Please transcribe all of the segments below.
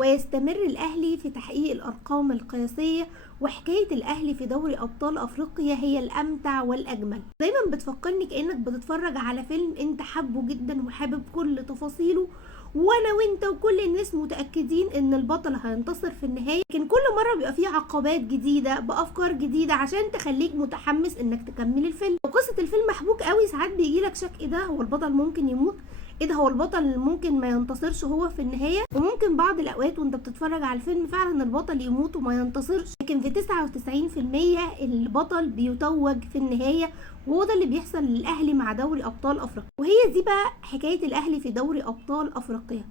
ويستمر الأهلي في تحقيق الأرقام القياسية، وحكاية الأهلي في دوري أبطال أفريقيا هي الأمتع والأجمل. دايما بتفكرني كأنك بتتفرج على فيلم انت حبه جدا وحابب كل تفاصيله، وانا وانت وكل الناس متأكدين ان البطل هينتصر في النهاية، لكن كل مرة بيبقى فيه عقبات جديدة بأفكار جديدة عشان تخليك متحمس انك تكمل الفيلم. وقصة الفيلم محبوك قوي، ساعات بيجيلك شك ايه ده، هو البطل ممكن يموت، ايه ده هو البطل ممكن ما ينتصرش هو في النهاية. وممكن بعض الاوقات وانت بتتفرج على الفيلم فعلا البطل يموت وما ينتصرش، لكن في 99% البطل بيتوج في النهاية، وهو ده اللي بيحصل للاهلي مع دوري ابطال افريقيا. وهي دي بقى حكاية الاهلي في دوري ابطال افريقيا،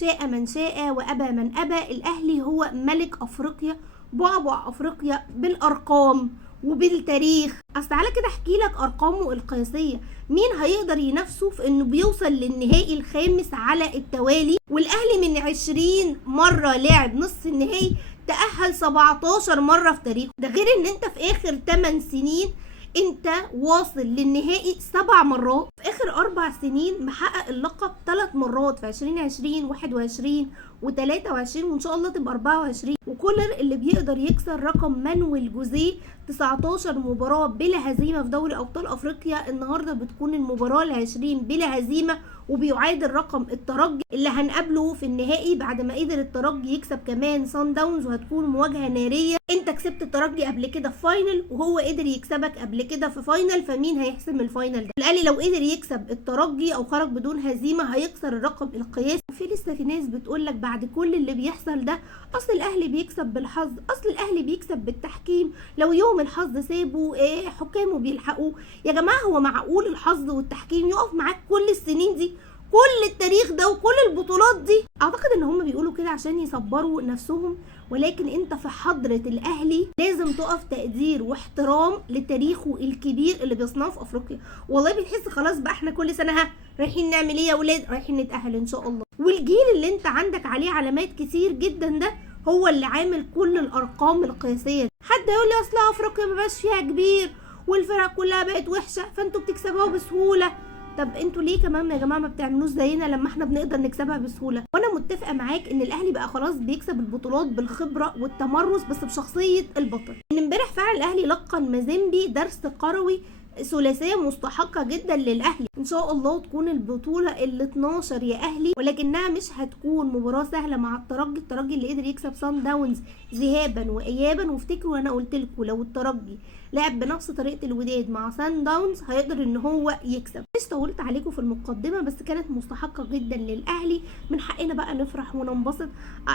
شاء من شاء وابى من ابى، الاهلي هو ملك افريقيا، بعبع افريقيا بالارقام وبالتاريخ. اصل تعالى كده احكي لك ارقامه القياسيه، مين هيقدر ينافسه في انه بيوصل للنهائي الخامس على التوالي؟ والاهلي من 20 مره لعب نصف النهائي، تأهل 17 مره في تاريخه، ده غير ان انت في اخر 8 سنين انت واصل للنهائي 7 مرات، في اخر 4 سنين محقق اللقب 3 مرات، في 2020 21 و23 وان شاء الله تبقى 24. وكولر اللي بيقدر يكسر رقم مانويل جوزيه 19 مباراة بلا هزيمة في دوري ابطال افريقيا، النهاردة بتكون المباراة ال20 بلا هزيمة، وبيعادل رقم الترجي اللي هنقابله في النهائي بعد ما قدر الترجي يكسب كمان صن داونز، وهتكون مواجهة نارية. انت كسبت الترجي قبل كده في فاينل، وهو قدر يكسبك قبل كده في فاينل، فمين هيحسم الفاينل ده؟ الاهلي لو قدر يكسب الترجي او خرج بدون هزيمة هيكسر الرقم القياسي. وفي لسه في ناس بتقولك بعد كل اللي بيحصل ده اصل الاهلي بيكسب بالحظ، اصل الاهلي بيكسب بالتحكيم، لو يوم الحظ سابه حكامه بيلحقوه. يا جماعة هو معقول الحظ والتحكيم يقف معاك كل السنين دي، كل التاريخ ده وكل البطولات دي؟ اعتقد ان هم بيقولوا كده عشان يصبروا نفسهم، ولكن انت في حضرة الاهلي لازم تقف تقدير واحترام لتاريخه الكبير اللي بيصنعه في افريقيا. والله بتحس خلاص بقى احنا كل سنة رايحين نعمل ايه يا ولاد؟ رايحين نتأهل ان شاء الله. والجيل اللي انت عندك عليه علامات كتير جدا ده هو اللي عامل كل الارقام القياسية دي. حد يقول لي اصل افريقيا مبقاش فيها كبير والفرق كلها بقت وحشة فانتوا بتكسبوها بسهولة، طب انتوا ليه كمان يا جماعه ما بتعملوش زينا لما احنا بنقدر نكسبها بسهوله؟ وانا متفقه معاك ان الاهلي بقى خلاص بيكسب البطولات بالخبره والتمرس بس بشخصيه البطل. ان امبارح فعلا الاهلي لقن مازيمبي درس قروي، ثلاثيه مستحقه جدا للاهلي. ان شاء الله تكون البطوله ال12 يا اهلي، ولكنها مش هتكون مباراه سهله مع الترجي اللي قدر يكسب صن داونز ذهابا وايابا. وافتكروا انا قلت لكم لو الترجي لعب بنفس طريقه الوداد مع صن داونز هيقدر ان هو يكسب. مش طولت عليكم في المقدمه بس كانت مستحقه جدا للاهلي، من حقنا بقى نفرح وننبسط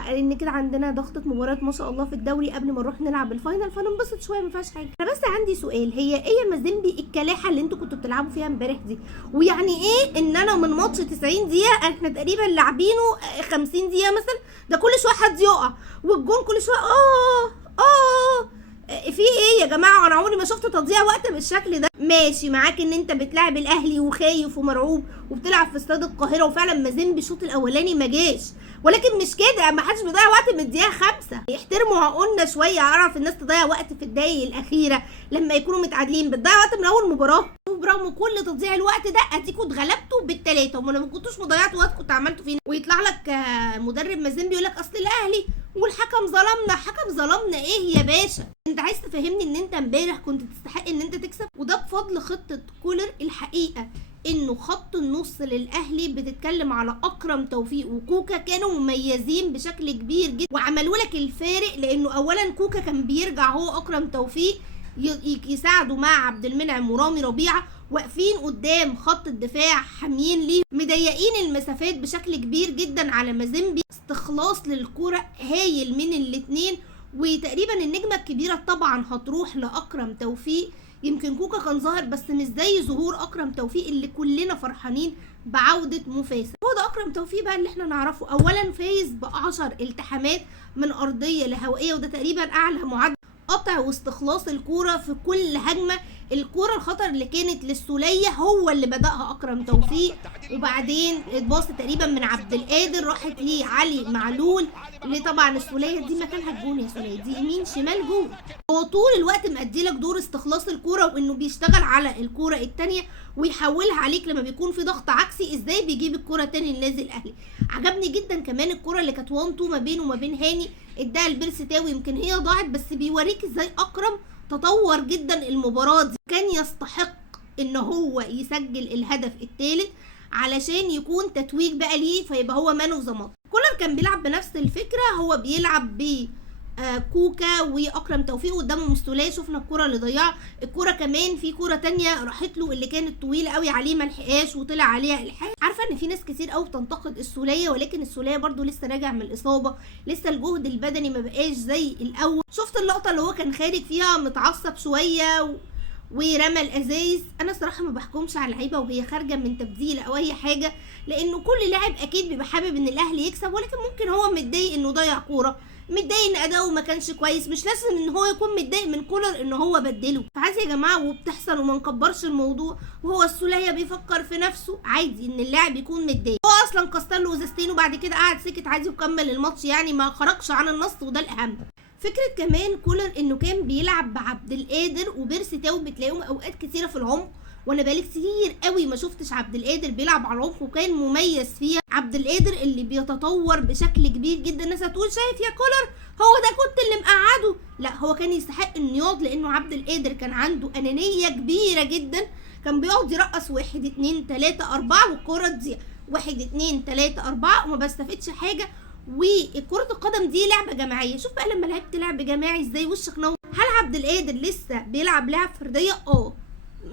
ان كده عندنا ضغطه مباريات ما شاء الله في الدوري قبل ما نروح نلعب الفاينل، فننبسط شويه ما فيهاش حاجه. انا بس عندي سؤال، هي ايه يا مازيمبي الكلاحه اللي انتوا كنتوا بتلعبوا فيها امبارح دي؟ ويعني ايه ان انا من ماتش 90 دقيقه احنا تقريبا لاعبينه 50 دقيقه مثلا، ده كل شويه حد يقع والجون كل شويه في ايه يا جماعه؟ انا عمري ما شفت تضييع وقت بالشكل ده. ماشي معاك ان انت بتلعب الاهلي وخايف ومرعوب وبتلعب في استاد القاهره، وفعلا مازيمبي الشوط الاولاني ما جاش، ولكن مش كده، ما حدش بيضيع وقت من الدقيقه 5. يحترموا عقولنا شويه، اعرف الناس تضيع وقت في الدقايق الاخيره لما يكونوا متعادلين، بتضيع وقت من اول مباراه. برغم كل تضييع الوقت ده اديكوا اتغلبتوا بالثلاثه، وما لو ما كنتوش مضيعتوا وقت كنت عملتوا فينا. ويطلع لك مدرب مازيمبي يقول لك اصل الاهلي والحكم ظلمنا. حكم ظلمنا ايه يا باشا؟ انت عايز تفهمني ان انت امبارح كنت تستحق ان انت تكسب؟ وده بفضل خطه كولر. الحقيقه انه خط النص للاهلي بتتكلم على اكرم توفيق وكوكا كانوا مميزين بشكل كبير جدا وعملوا لك الفارق، لانه اولا كوكا كان بيرجع هو اكرم توفيق يساعدوا مع عبد المنعم ورامي ربيعه، واقفين قدام خط الدفاع حاميين ليه، مضيقين المسافات بشكل كبير جدا على مازيمبي. استخلاص للكرة هايل من الاثنين، وتقريبا النجمة الكبيرة طبعا هتروح لأكرم توفيق. يمكن كوكا كان ظاهر بس مش زي ظهور أكرم توفيق اللي كلنا فرحانين بعودة مفاسة. هو ده أكرم توفيق بقى اللي احنا نعرفه. أولا فايز ب10 التحامات من أرضية لهوائية، وده تقريبا أعلى معدل قطع واستخلاص الكرة في كل هجمة. الكرة الخطر اللي كانت للسولية هو اللي بدأها أكرم توفيق، وبعدين اتباص تقريبا من عبد القادر راحت لعلي معلول، اللي طبعا السولية دي مكانها الجون يا سولية، دي يمين شمال جون. هو طول الوقت مأدي لك دور استخلاص الكرة، وانه بيشتغل على الكرة التانية ويحولها عليك لما بيكون في ضغط عكسي، ازاي بيجيب الكرة تاني للنادي الاهلي. عجبني جدا كمان الكرة اللي كانت 1-2 ما بينه وما بين هاني، اداها لبيرسي تاوي، يمكن هي ضاعت بس بيوريك ازاي اكرم تطور جدا المباراة دي، كان يستحق ان هو يسجل الهدف الثالث علشان يكون تتويج بقى ليه، فيبقى هو مان اوف ذا ماتش. كولر كان بيلعب بنفس الفكرة، هو بيلعب ب كوكا واكرم توفيق قدامه مستولاه، شفنا الكرة اللي ضيعها، الكرة كمان في كرة تانية راحت له اللي كانت طويلة قوي عليه ملحقهاش وطلع عليها الحاج. عارفة ان في ناس كتير قوي بتنتقد السولية، ولكن السولية برضو لسه راجع من الاصابة، لسه الجهد البدني ما بقاش زي الاول. شفت اللقطة اللي هو كان خارج فيها متعصب شوية ورمى الازايز. انا صراحه ما بحكمش على اللعيبه وهي خارجه من تبديل او اي حاجه، لانه كل لاعب اكيد بيبقى حابب ان الاهلي يكسب، ولكن ممكن هو متضايق انه ضيع كوره، متضايق ان اداؤه ما كانش كويس، مش لازم ان هو يكون متضايق من كولر ان هو بدله. فعادي يا جماعه وبتحصل وما نكبرش الموضوع، وهو السوليه بيفكر في نفسه، عادي ان اللاعب يكون متضايق. هو اصلا كسر له ازازتين وبعد كده قعد سكت عادي وكمل الماتش، يعني ما خرجش عن النص، وده الاهم. فكرة كمان كولر انه كان بيلعب بعبد القادر وبيرسي تاو، بتلاقيهم اوقات كتيرة في العمق، وانا بقالي كتير قوي ما شفتش عبد القادر بيلعب على العمق وكان مميز فيها. عبد القادر اللي بيتطور بشكل كبير جدا، الناس هتقول شايف يا كولر هو ده كنت اللي مقعده، لا هو كان يستحق انه يقعد، لانه عبد القادر كان عنده انانية كبيرة جدا، كان بيقعد يرقص 1 2 3 4 والكرة تضيع 1 2 3 4 وما بستفدش حاجة. وكرة القدم دي لعبة جماعية، شوف بقى لما لعبت لعب جماعي ازاي وشك نور. هل عبد القادر لسه بيلعب لعب فردية؟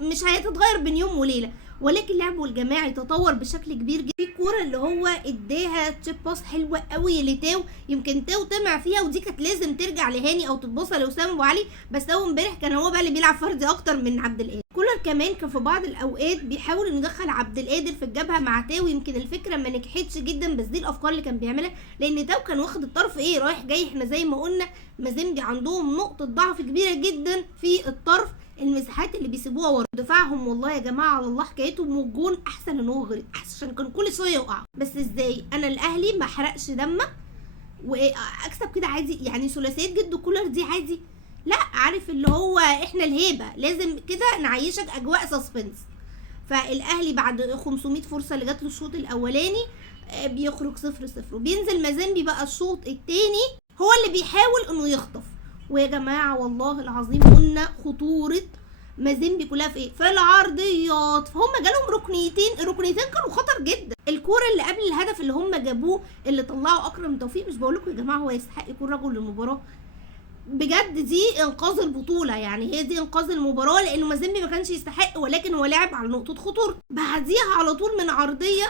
مش هيتتغير بين يوم وليلة، ولكن لعبه الجماعي تطور بشكل كبير جدا. في كورة اللي هو اداها تشيب باس حلوة قوي لتاو، يمكن تاو طمع فيها ودي كانت لازم ترجع لهاني او تتبصى لوسام ابو علي، بس هو امبارح كان هو بقى اللي بيلعب فردي اكتر من عبد القادر. كولر كمان كان في بعض الاوقات بيحاول انه يدخل عبد القادر في الجبهه مع تاو، يمكن الفكره ما نجحتش جدا، بس دي الافكار اللي كان بيعملها، لان تاو كان واخد الطرف رايح جاي. احنا زي ما قلنا مازيمبي عندهم نقطه ضعف كبيره جدا في الطرف، المساحات اللي بيسيبوها ورا دفاعهم. والله يا جماعه على الله حكايتهم، والجون احسن ان هو غلط، عشان كان كل شويه يقع. بس ازاي انا الاهلي ما حرقش دمك واكسب كده عادي؟ يعني ثلاثيات جد كولر دي عادي؟ لا، عارف اللي هو احنا الهيبه لازم كده نعيشك اجواء سسبنس. فالاهلي بعد 500 فرصه اللي جات له الشوط الاولاني بيخرج 0-0، وبينزل مازيمبي بقى الشوط الثاني هو اللي بيحاول انه يخطف. ويا جماعه والله العظيم قلنا خطوره مازيمبي كلها في ايه؟ في العرضيات. فهم جالهم ركنيتين، الركنيتين كانوا خطر جدا. الكوره اللي قبل الهدف اللي هم جابوه اللي طلعوا اكرم توفيق، مش بقول لكم يا جماعه هو يستحق يكون رجل المباراه بجد، دي انقاذ البطوله، يعني هي دي انقاذ المباراه، لانه مازيمبي ما كانش يستحق، ولكن هو لعب على نقطه خطوره. بعديها على طول من عرضيه،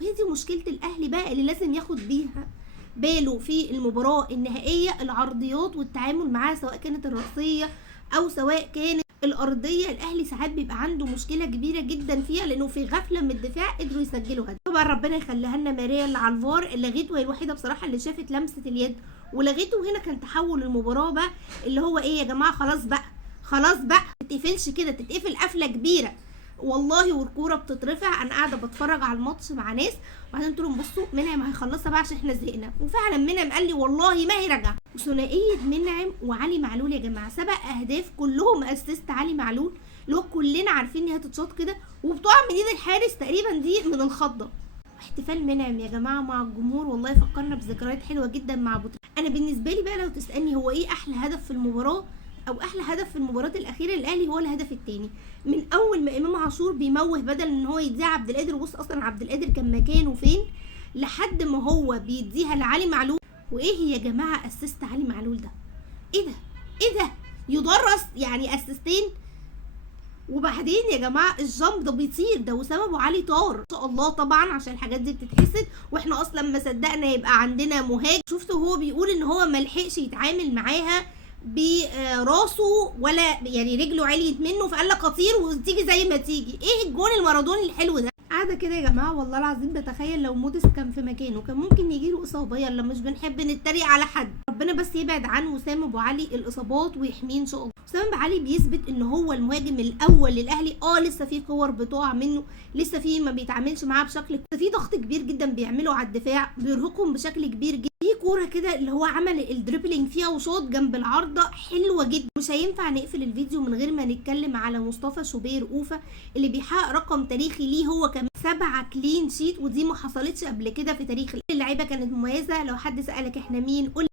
وهي دي مشكله الاهلي بقى اللي لازم ياخد بيها باله في المباراه النهائيه، العرضيات والتعامل معاها، سواء كانت الرأسيه او سواء كانت الارضيه. الاهلي ساعات بيبقى عنده مشكله كبيره جدا فيها، لانه في غفله من الدفاع قدروا يسجلوا هدف. طبعا ربنا يخليها لنا ماريا اللي على الفار، اللي لغيته هي الوحيده بصراحه اللي شافت لمسه اليد ولغيته. هنا كان تحول المباراه بقى اللي هو ايه يا جماعه، خلاص بقى ما تتقفلش كده، تتقفل قفله كبيره والله، والكوره بتترفع. انا قاعده بتفرج على الماتش مع ناس، وبعدين قلت لهم بصوا منعم هيخلصها بقى عشان احنا زهقنا، وفعلا منعم قال لي والله ما هي راجعه. وثنائيه منعم وعلي معلول يا جماعه 7 اهداف كلهم اسيست علي معلول، اللي هو كلنا عارفين ان هي هتتشاط كده وبتقع من ايد الحارس تقريبا، دي من الخضه. احتفال منعم يا جماعه مع الجمهور والله فكرنا بذكريات حلوه جدا مع بطولة. انا بالنسبه لي بقى لو تسالني هو ايه احلى هدف في المباراه او احلى هدف في المباراه الاخيره للاهلي، هو الهدف الثاني. من اول ما امام عاشور بيموه بدل ان هو يديها عبد القادر، وبص اصلا عبد القادر كان مكانه فين، لحد ما هو بيديها لعلي معلول. وايه يا جماعه اسيست علي معلول ده؟ ايه ده يدرس يعني اسيستين؟ وبعدين يا جماعه الجامب ده بيطير ده، وسببه علي طار ان شاء الله طبعا، عشان الحاجات دي بتتحسد، واحنا اصلا ما صدقنا يبقى عندنا مهاجم. شفتوا هو بيقول ان هو ما لحقش يتعامل معاها براسه، ولا يعني رجله عليت منه، فقال لك اطير وتيجي زي ما تيجي. ايه الجون المارادوني الحلو ده؟ قاعده كده يا جماعه والله العظيم بتخيل لو موديس كان في مكانه كان ممكن يجيله اصابه. يلا مش بنحب نتريق على حد، ربنا بس يبعد عن وسام ابو علي الاصابات ويحميه ان شاء الله. وسام ابو علي بيثبت ان هو المهاجم الاول للاهلي. لسه في كور بتقع منه، لسه في ما بيتعاملش معاه بشكل، في ضغط كبير جدا بيعمله على الدفاع، بيرهقهم بشكل كبير جدا. في كوره كده اللي هو عمل الدريبلينج فيها وشوط جنب العارضه حلوه جدا. مش هينفع نقفل الفيديو من غير ما نتكلم على مصطفى شوبير اوفا اللي بيحقق رقم تاريخي ليه، هو كمان 7 كلين شيت، ودي ما حصلتش قبل كده في تاريخ اللعيبه. كانت مميزه. لو حد سالك احنا مين قول